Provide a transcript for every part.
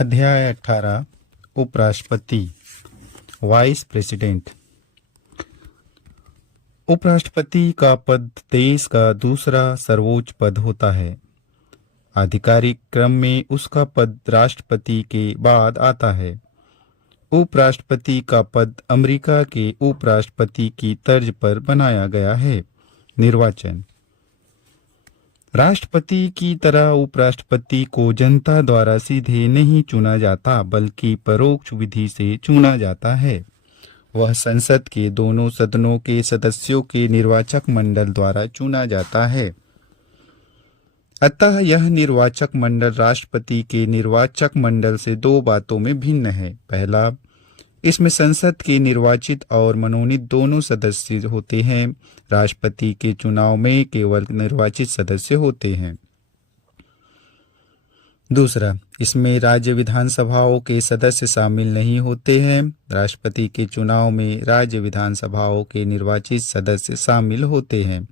अध्याय 18 उपराष्ट्रपति vice president. उपराष्ट्रपति का पद देश का दूसरा सर्वोच्च पद होता है। आधिकारिक क्रम में उसका पद राष्ट्रपति के बाद आता है। उपराष्ट्रपति का पद अमेरिका के उपराष्ट्रपति की तर्ज पर बनाया गया है। निर्वाचन। राष्ट्रपति की तरह उपराष्ट्रपति को जनता द्वारा सीधे नहीं चुना जाता, बल्कि परोक्ष विधि से चुना जाता है। वह संसद के दोनों सदनों के सदस्यों के निर्वाचक मंडल द्वारा चुना जाता है। अतः यह निर्वाचक मंडल राष्ट्रपति के निर्वाचक मंडल से दो बातों में भिन्न है। पहला, इसमें संसद के निर्वाचित और मनोनीत दोनों सदस्य होते हैं। राष्ट्रपति के चुनाव में केवल निर्वाचित सदस्य होते हैं। दूसरा, इसमें राज्य विधानसभाओं के सदस्य शामिल नहीं होते हैं। राष्ट्रपति के चुनाव में राज्य विधानसभाओं के निर्वाचित सदस्य शामिल होते हैं।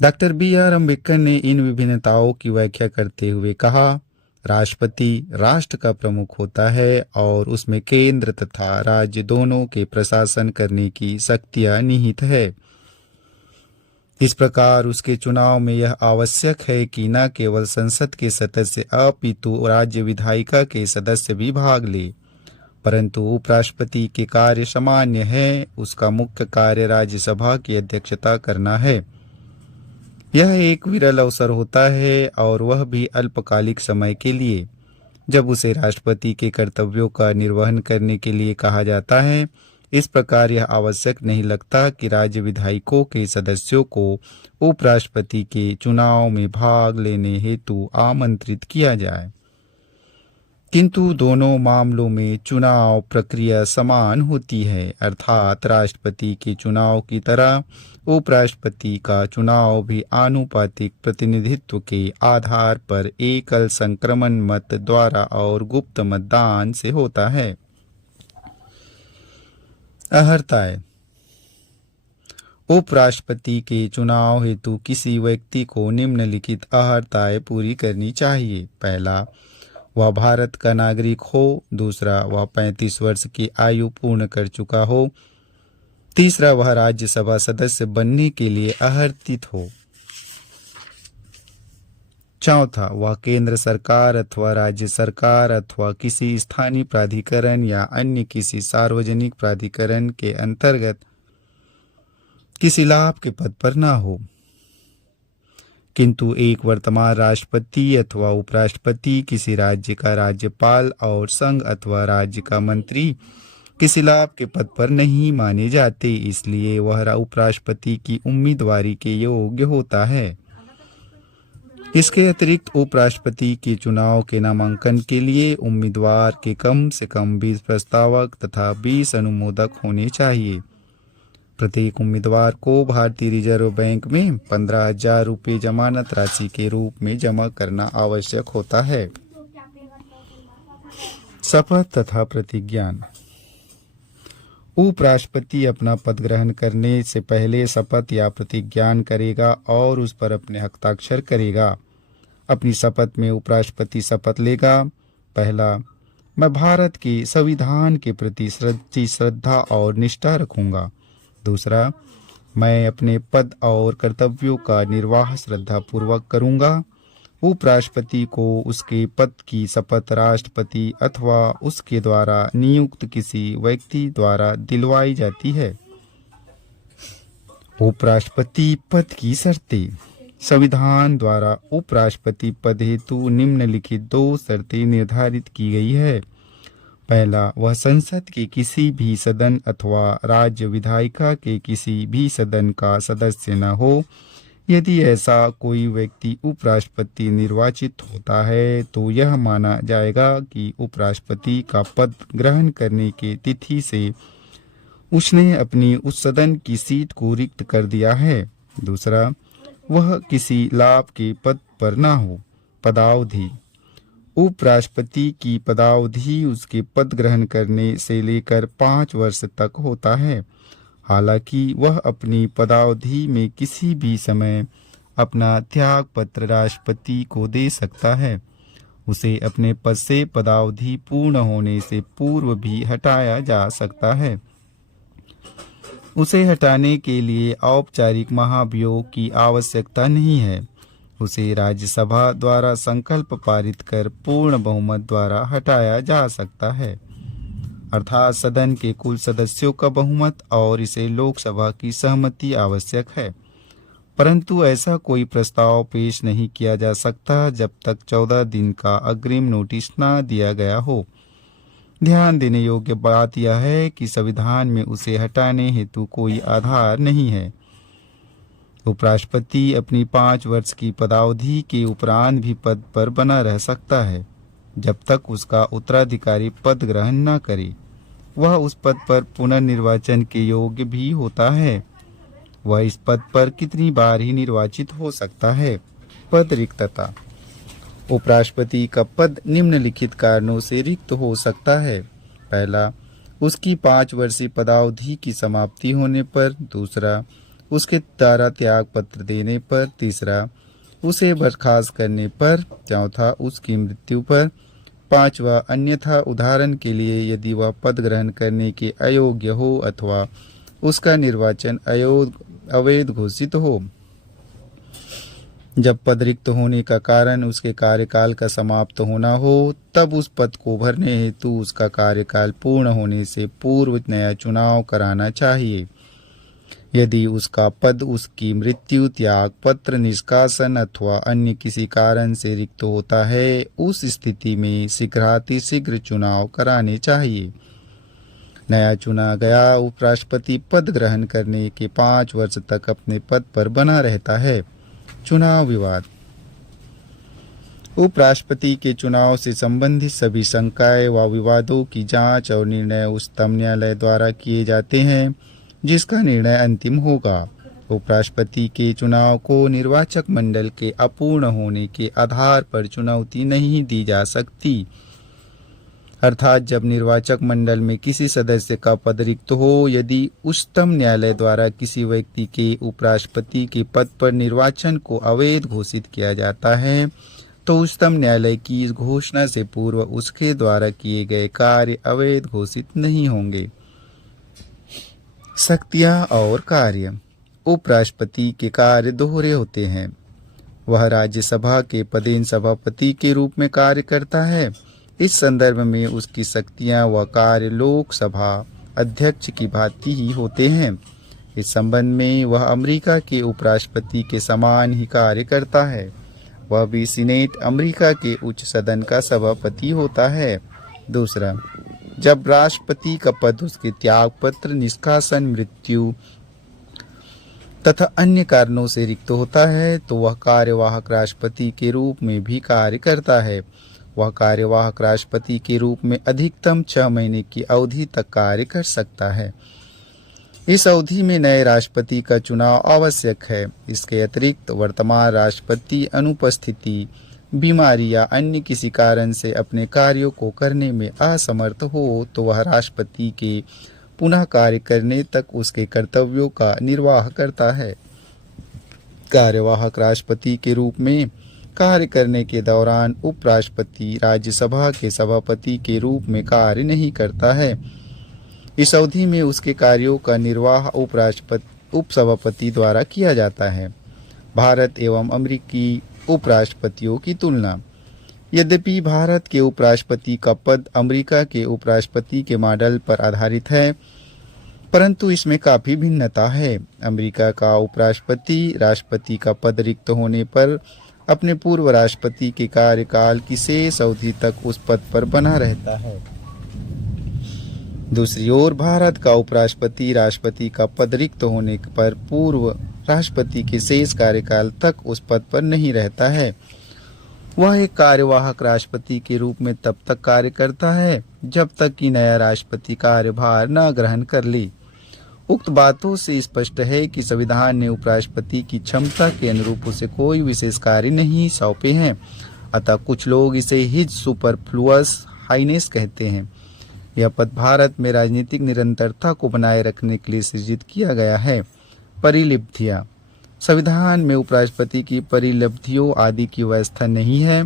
Doctor B R. अम्बेडकर ने इन विभिन्नताओं की व्याख्या करते हुए कहा, राष्ट्रपति राष्ट्र का प्रमुख होता है और उसमें केंद्र तथा राज्य दोनों के प्रशासन करने की शक्तियां निहित है। इस प्रकार उसके चुनाव में यह आवश्यक है कि न केवल संसद के सदस्य अपितु राज्य विधायिका के सदस्य भी भाग ले, परंतु उपराष्ट्रपति के कार्य सामान्य है। उसका मुख्य कार्य राज्यसभा की अध्यक्षता करना है। यह एक विरल अवसर होता है और वह भी अल्पकालिक समय के लिए, जब उसे राष्ट्रपति के कर्तव्यों का निर्वहन करने के लिए कहा जाता है। इस प्रकार यह आवश्यक नहीं लगता कि राज्य विधायकों के सदस्यों को उपराष्ट्रपति के चुनाव में भाग लेने हेतु आमंत्रित किया जाए, किंतु दोनों मामलों में चुनाव प्रक्रिया समान होती है। अर्थात राष्ट्रपति के चुनाव की तरह उपराष्ट्रपति का चुनाव भी आनुपातिक प्रतिनिधित्व के आधार पर एकल संक्रमण मत द्वारा और गुप्त मतदान से होता है। अर्हताएं। उपराष्ट्रपति के चुनाव हेतु किसी व्यक्ति को निम्नलिखित अर्हताएं पूरी करनी चाहिए। पहला, वह भारत का नागरिक हो। दूसरा, वह 35 वर्ष की आयु पूर्ण कर चुका हो। तीसरा, वह राज्यसभा सदस्य बनने के लिए अर्हता हो। चौथा, वह केंद्र सरकार अथवा राज्य सरकार अथवा किसी स्थानीय प्राधिकरण या अन्य किसी सार्वजनिक प्राधिकरण के अंतर्गत किसी लाभ के पद पर न हो, किंतु एक वर्तमान राष्ट्रपति अथवा उपराष्ट्रपति, किसी राज्य का राज्यपाल और संघ अथवा राज्य का मंत्री किसी लाभ के पद पर नहीं माने जाते, इसलिए वह उपराष्ट्रपति की उम्मीदवारी के योग्य होता है। इसके अतिरिक्त उपराष्ट्रपति के चुनाव के नामांकन के लिए उम्मीदवार के कम से कम 20 प्रस्तावक तथा 20 अनुमोदक होने चाहिए। प्रत्येक उम्मीदवार को भारतीय रिजर्व बैंक में 15,000 रुपये जमानत राशि के रूप में जमा करना आवश्यक होता है। शपथ तथा प्रतिज्ञान। उपराष्ट्रपति अपना पद ग्रहण करने से पहले शपथ या प्रतिज्ञान करेगा और उस पर अपने हस्ताक्षर करेगा। अपनी शपथ में उपराष्ट्रपति शपथ लेगा। पहला, मैं भारत के संविधान के प्रति सच्ची श्रद्धा और निष्ठा रखूंगा। दूसरा, मैं अपने पद और कर्तव्यों का निर्वाह श्रद्धापूर्वक करूंगा। उपराष्ट्रपति को उसके पद की शपथ राष्ट्रपति अथवा उसके द्वारा नियुक्त किसी व्यक्ति द्वारा दिलवाई जाती है। उपराष्ट्रपति पद की शर्तें। संविधान द्वारा उपराष्ट्रपति पद हेतु निम्नलिखित 2 शर्तें निर्धारित की गई है। पहला, वह संसद के किसी भी सदन अथवा राज्य विधायिका के किसी भी सदन का सदस्य न हो। यदि ऐसा कोई व्यक्ति उपराष्ट्रपति निर्वाचित होता है तो यह माना जाएगा कि उपराष्ट्रपति का पद ग्रहण करने की तिथि से उसने अपनी उस सदन की सीट को रिक्त कर दिया है। दूसरा, वह किसी लाभ के पद पर न हो। पदावधि। उपराष्ट्रपति की पदावधि उसके पद ग्रहण करने से लेकर 5 वर्ष तक होता है। हालांकि वह अपनी पदावधि में किसी भी समय अपना त्याग पत्र राष्ट्रपति को दे सकता है। उसे अपने पद से पदावधि पूर्ण होने से पूर्व भी हटाया जा सकता है। उसे हटाने के लिए औपचारिक महाभियोग की आवश्यकता नहीं है। उसे राज्यसभा द्वारा संकल्प पारित कर पूर्ण बहुमत द्वारा हटाया जा सकता है, अर्थात सदन के कुल सदस्यों का बहुमत, और इसे लोकसभा की सहमति आवश्यक है। परंतु ऐसा कोई प्रस्ताव पेश नहीं किया जा सकता जब तक 14 दिन का अग्रिम नोटिस न दिया गया हो। ध्यान देने योग्य बात यह है कि संविधान में उसे हटाने हेतु कोई आधार नहीं है। उपराष्ट्रपति अपनी 5 वर्ष की पदावधि के उपरांत भी पद पर बना रह सकता है, जब तक उसका उत्तराधिकारी पद ग्रहण न करे। वह उस पद पर पुनर्निर्वाचन के योग्य भी होता है। वह इस पद पर कितनी बार ही निर्वाचित हो सकता है। पद रिक्तता। उपराष्ट्रपति का पद निम्नलिखित कारणों से रिक्त हो सकता है। पहला, उसकी 5 वर्षीय पदावधि की समाप्ति होने पर। दूसरा, उसके द्वारा त्याग पत्र देने पर। तीसरा, उसे बर्खास्त करने पर। चौथा, उसकी मृत्यु पर। पांचवा, अन्यथा उदाहरण के लिए यदि वह पद ग्रहण करने के अयोग्य हो अथवा उसका निर्वाचन अवैध घोषित हो। जब पद रिक्त होने का कारण उसके कार्यकाल का समाप्त होना हो, तब उस पद को भरने हेतु उसका कार्यकाल पूर्ण होने से पूर्व नया चुनाव कराना चाहिए। यदि उसका पद उसकी मृत्यु, त्याग पत्र, निष्कासन अथवा अन्य किसी कारण से रिक्त होता है, उस स्थिति में शीघ्रातिशीघ्र चुनाव कराने चाहिए। नया चुना गया उपराष्ट्रपति पद ग्रहण करने के 5 वर्ष तक अपने पद पर बना रहता है। चुनाव विवाद। उपराष्ट्रपति के चुनाव से संबंधित सभी शंकाएं व विवादों की जांच और निर्णय उच्चतम न्यायालय द्वारा किए जाते हैं, जिसका निर्णय अंतिम होगा। उपराष्ट्रपति के चुनाव को निर्वाचक मंडल के अपूर्ण होने के आधार पर चुनौती नहीं दी जा सकती, अर्थात जब निर्वाचक मंडल में किसी सदस्य का पद रिक्त हो, यदि उच्चतम न्यायालय द्वारा किसी व्यक्ति के उपराष्ट्रपति के पद पर निर्वाचन को अवैध घोषित किया जाता है, तो उच्चतम न्यायालय की इस घोषणा से पूर्व उसके द्वारा किए गए कार्य अवैध घोषित नहीं होंगे। शक्तियां और कार्य। उपराष्ट्रपति के कार्य दोहरे होते हैं। वह राज्यसभा के पदेन सभापति के रूप में कार्य करता है। इस संदर्भ में उसकी शक्तियां व कार्य लोकसभा अध्यक्ष की भांति ही होते हैं। इस संबंध में वह अमेरिका के उपराष्ट्रपति के समान ही कार्य करता है। वह भी सीनेट, अमेरिका के उच्च सदन का सभापति होता है। दूसरा, जब राष्ट्रपति का पद उसके त्यागपत्र, निष्कासन, मृत्यु तथा अन्य कारणों से रिक्त होता है, तो वह कार्यवाहक राष्ट्रपति के रूप में भी कार्य करता है। वह कार्यवाहक राष्ट्रपति के रूप में अधिकतम 6 महीने की अवधि तक कार्य कर सकता है। इस अवधि में नए राष्ट्रपति का चुनाव आवश्यक है। इसके अतिरिक्त वर्तमान राष्ट्रपति अनुपस्थिति, बीमारी या अन्य किसी कारण से अपने कार्यों को करने में असमर्थ हो, तो वह राष्ट्रपति के पुनः कार्य करने तक उसके कर्तव्यों का निर्वाह करता है। कार्यवाहक राष्ट्रपति के रूप में कार्य करने के दौरान उपराष्ट्रपति राज्यसभा के सभापति के रूप में कार्य नहीं करता है। इस अवधि में उसके कार्यों का निर्वाह उपसभापति द्वारा किया जाता है। भारत एवं अमेरिकी उपराष्ट्रपतियों की तुलना। यद्यपि भारत के उपराष्ट्रपति का पद अमेरिका के उपराष्ट्रपति के मॉडल पर आधारित है, परंतु इसमें काफी भिन्नता है। अमेरिका का उपराष्ट्रपति राष्ट्रपति का पद रिक्त होने पर अपने पूर्व राष्ट्रपति के कार्यकाल की शेष अवधि तक उस पद पर बना रहता है। दूसरी ओर भारत का उपराष्ट्रपति राष्ट्रपति का पद रिक्त होने पर पूर्व राष्ट्रपति के शेष कार्यकाल तक उस पद पर नहीं रहता है। वह एक कार्यवाहक राष्ट्रपति के रूप में तब तक कार्य करता है जब तक कि नया राष्ट्रपति कार्यभार न ग्रहण कर ले। उक्त बातों से स्पष्ट है कि संविधान ने उपराष्ट्रपति की क्षमता के अनुरूप उसे कोई विशेष कार्य नहीं सौंपे हैं। अतः कुछ लोग इसे हिज सुपरफ्लुअस हाइनेस कहते हैं। यह पद भारत में राजनीतिक निरंतरता को बनाए रखने के लिए सृजित किया गया है। परिलब्धियां। संविधान में उपराष्ट्रपति की परिलब्धियों आदि की व्यवस्था नहीं है।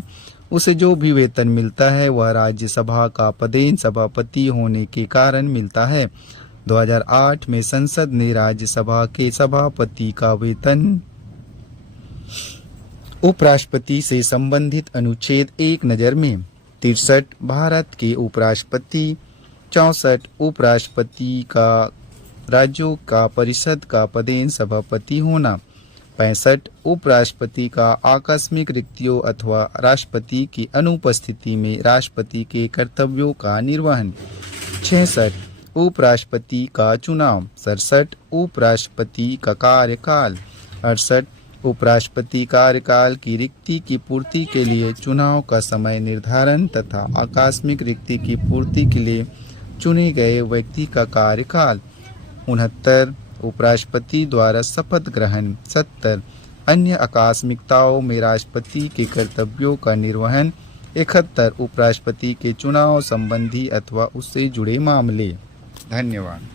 उसे जो भी वेतन मिलता है वह राज्यसभा का पदेन सभापति होने के कारण मिलता है। 2008 में संसद ने राज्यसभा के सभापति का वेतन उपराष्ट्रपति से संबंधित अनुच्छेद 1 नज़र में 63 भारत के उपराष्ट्रपति, 64 उपराष्ट्रपति का राज्यों का परिषद का पदेन सभापति होना, 65 उपराष्ट्रपति का आकस्मिक रिक्तियों अथवा राष्ट्रपति की अनुपस्थिति में राष्ट्रपति के कर्तव्यों का निर्वहन, 66 उपराष्ट्रपति का चुनाव, 67 उपराष्ट्रपति का कार्यकाल, 68 उपराष्ट्रपति कार्यकाल की रिक्ति की पूर्ति के लिए चुनाव का समय निर्धारण तथा आकस्मिक रिक्ति की पूर्ति के लिए चुने गए व्यक्ति का कार्यकाल, 69 उपराष्ट्रपति द्वारा शपथ ग्रहण, 70 अन्य आकस्मिकताओं में राष्ट्रपति के कर्तव्यों का निर्वहन, 71 उपराष्ट्रपति के चुनाव संबंधी अथवा उससे जुड़े मामले। धन्यवाद।